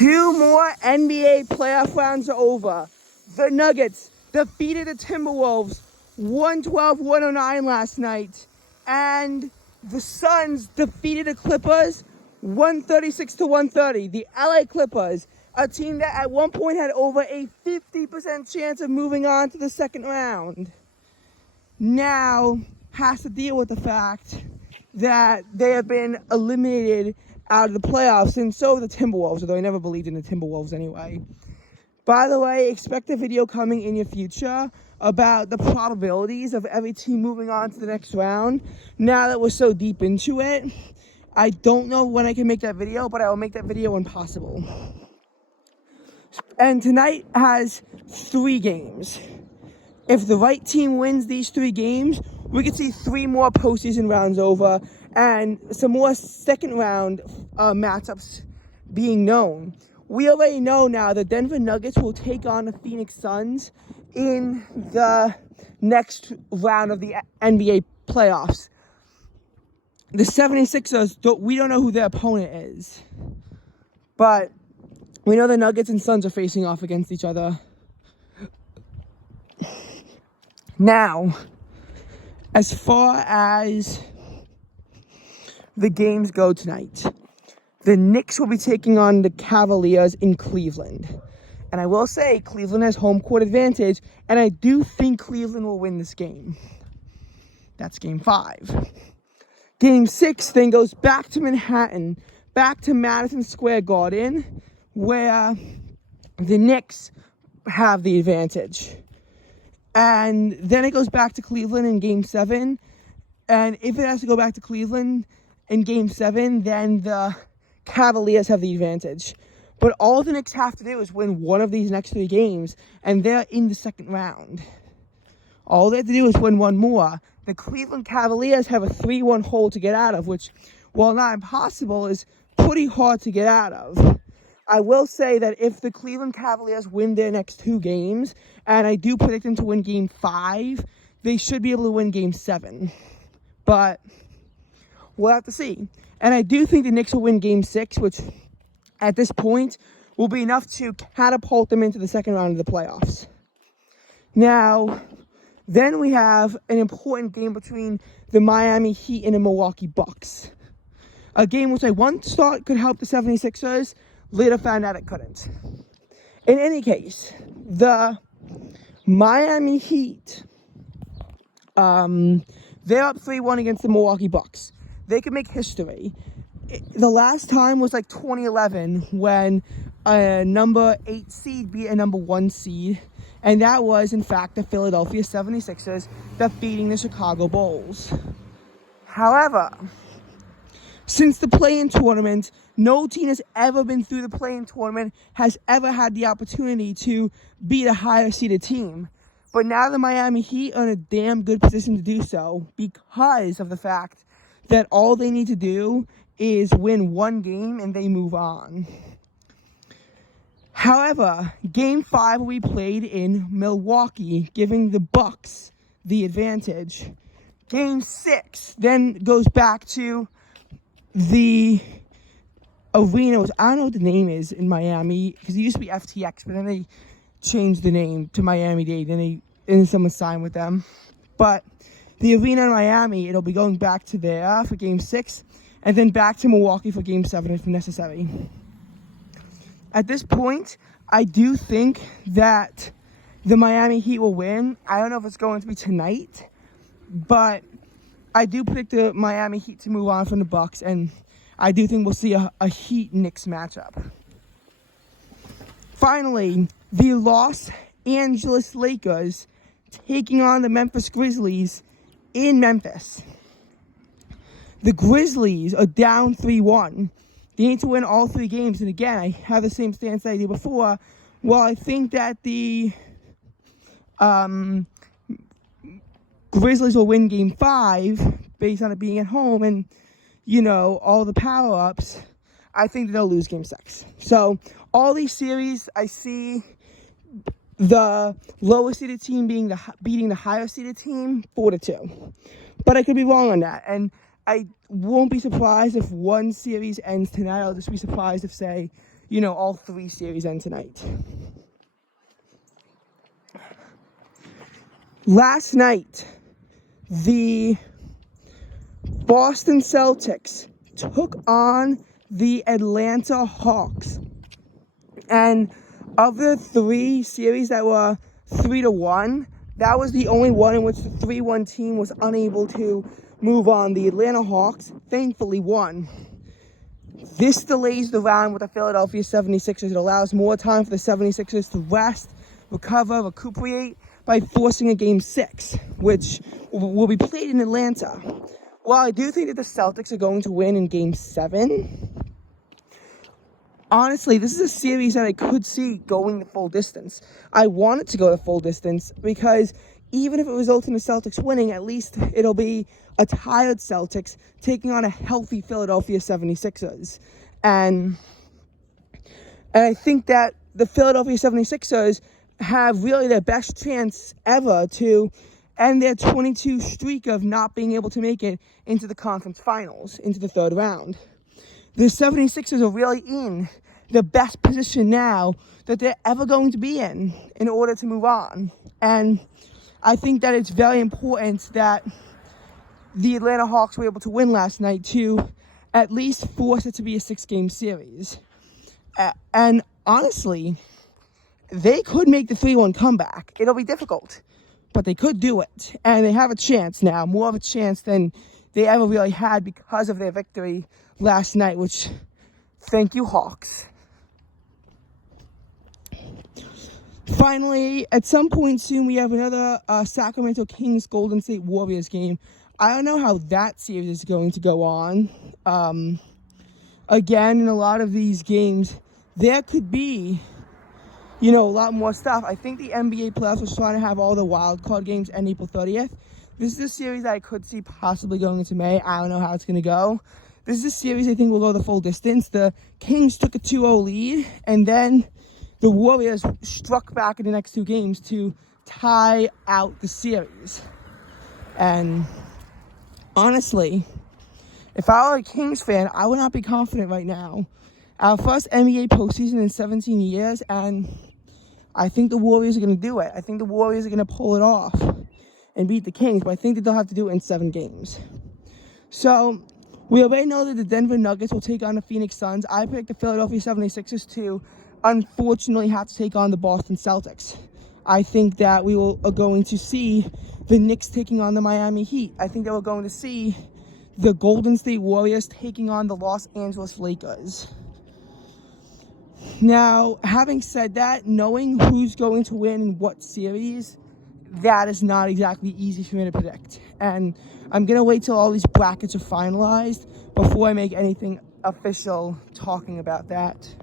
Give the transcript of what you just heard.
Two more NBA playoff rounds are over. The Nuggets defeated the Timberwolves 112-109 last night. And the Suns defeated the Clippers 136-130. The LA Clippers, a team that at one point had over a 50% chance of moving on to the second round, now has to deal with the fact that they have been eliminated out of the playoffs, and so have the Timberwolves, although I never believed in the Timberwolves anyway. By the way, expect a video coming in your future about the probabilities of every team moving on to the next round. Now that we're so deep into it, I don't know when I can make that video, but I will make that video when possible. And tonight has 3 games. If the right team wins these 3 games, we could see 3 more postseason rounds over and some more second round matchups being known. We already know now the Denver Nuggets will take on the Phoenix Suns in the next round of the NBA playoffs. The 76ers, we don't know who their opponent is, but we know the Nuggets and Suns are facing off against each other. Now, as far as the games go tonight, the Knicks will be taking on the Cavaliers in Cleveland. And I will say Cleveland has home court advantage, and I do think Cleveland will win this game. That's game 5. Game 6 then goes back to Manhattan, back to Madison Square Garden, where the Knicks have the advantage. And then it goes back to Cleveland in game 7. And if it has to go back to Cleveland in game 7, then the Cavaliers have the advantage. But all the Knicks have to do is win one of these next 3 games, and they're in the second round. All they have to do is win one more. The Cleveland Cavaliers have a 3-1 hole to get out of, which, while not impossible, is pretty hard to get out of. I will say that if the Cleveland Cavaliers win their next 2 games, and I do predict them to win game 5, they should be able to win game 7. But we'll have to see. And I do think the Knicks will win game 6, which at this point will be enough to catapult them into the second round of the playoffs. Now, then we have an important game between the Miami Heat and the Milwaukee Bucks. A game which I once thought could help the 76ers, later found out it couldn't. In any case, the Miami Heat, they're up 3-1 against the Milwaukee Bucks. They could make history. The last time was like 2011 when a number 8 seed beat a number 1 seed. And that was, in fact, the Philadelphia 76ers defeating the Chicago Bulls. However, since the play-in tournament, no team has ever been through the play-in tournament, has ever had the opportunity to beat a higher-seeded team. But now the Miami Heat are in a damn good position to do so because of the fact that all they need to do is win 1 game and they move on. However, Game 5 will be played in Milwaukee, giving the Bucks the advantage. Game 6 then goes back to the arena, which I don't know what the name is in Miami, because it used to be FTX, but then they changed the name to Miami-Dade, and someone signed with them. But the arena in Miami, it'll be going back to there for Game 6, and then back to Milwaukee for Game 7 if necessary. At this point, I do think that the Miami Heat will win. I don't know if it's going to be tonight, but I do predict the Miami Heat to move on from the Bucks, and I do think we'll see a Heat-Knicks matchup. Finally, the Los Angeles Lakers taking on the Memphis Grizzlies in Memphis. The Grizzlies are down 3-1. They need to win all 3 games. And again, I have the same stance that I did before. Well, I think that the Grizzlies will win Game 5 based on it being at home and, you know, all the power-ups. I think that they'll lose Game 6. So, all these series, I see the lower-seeded team beating the higher-seeded team 4-2. But I could be wrong on that. And I won't be surprised if one series ends tonight. I'll just be surprised if, say, all three series end tonight. Last night, the Boston Celtics took on the Atlanta Hawks. And of the three series that were 3-1, that was the only one in which the 3-1 team was unable to move on. The Atlanta Hawks thankfully won. This delays the round with the Philadelphia 76ers. It allows more time for the 76ers to rest, recover, recuperate by forcing a Game 6, which will be played in Atlanta. While I do think that the Celtics are going to win in Game 7, honestly, this is a series that I could see going the full distance. I want it to go the full distance because even if it results in the Celtics winning, at least it'll be a tired Celtics taking on a healthy Philadelphia 76ers. And I think that the Philadelphia 76ers have really their best chance ever to end their 22 streak of not being able to make it into the conference finals, into the third round. The 76ers are really in the best position now that they're ever going to be in order to move on. And I think that it's very important that the Atlanta Hawks were able to win last night to at least force it to be a 6-game series. And honestly, they could make the 3-1 comeback. It'll be difficult, but they could do it. And they have a chance now, more of a chance than they ever really had because of their victory last night, which, thank you, Hawks. Finally, at some point soon, we have another Sacramento Kings Golden State Warriors game. I don't know how that series is going to go on. Again, in a lot of these games, there could be, a lot more stuff. I think the NBA playoffs was trying to have all the wild card games end April 30th. This is a series that I could see possibly going into May. I don't know how it's going to go. This is a series I think will go the full distance. The Kings took a 2-0 lead, and then the Warriors struck back in the next two games to tie out the series. And honestly, if I were a Kings fan, I would not be confident right now. Our first NBA postseason in 17 years, and I think the Warriors are going to do it. I think the Warriors are going to pull it off and beat the Kings, but I think that they'll have to do it in 7 games. So, we already know that the Denver Nuggets will take on the Phoenix Suns. I picked the Philadelphia 76ers to, unfortunately, have to take on the Boston Celtics. I think that we are going to see the Knicks taking on the Miami Heat. I think that we're going to see the Golden State Warriors taking on the Los Angeles Lakers. Now, having said that, knowing who's going to win in what series, that is not exactly easy for me to predict. And I'm going to wait till all these brackets are finalized before I make anything official talking about that.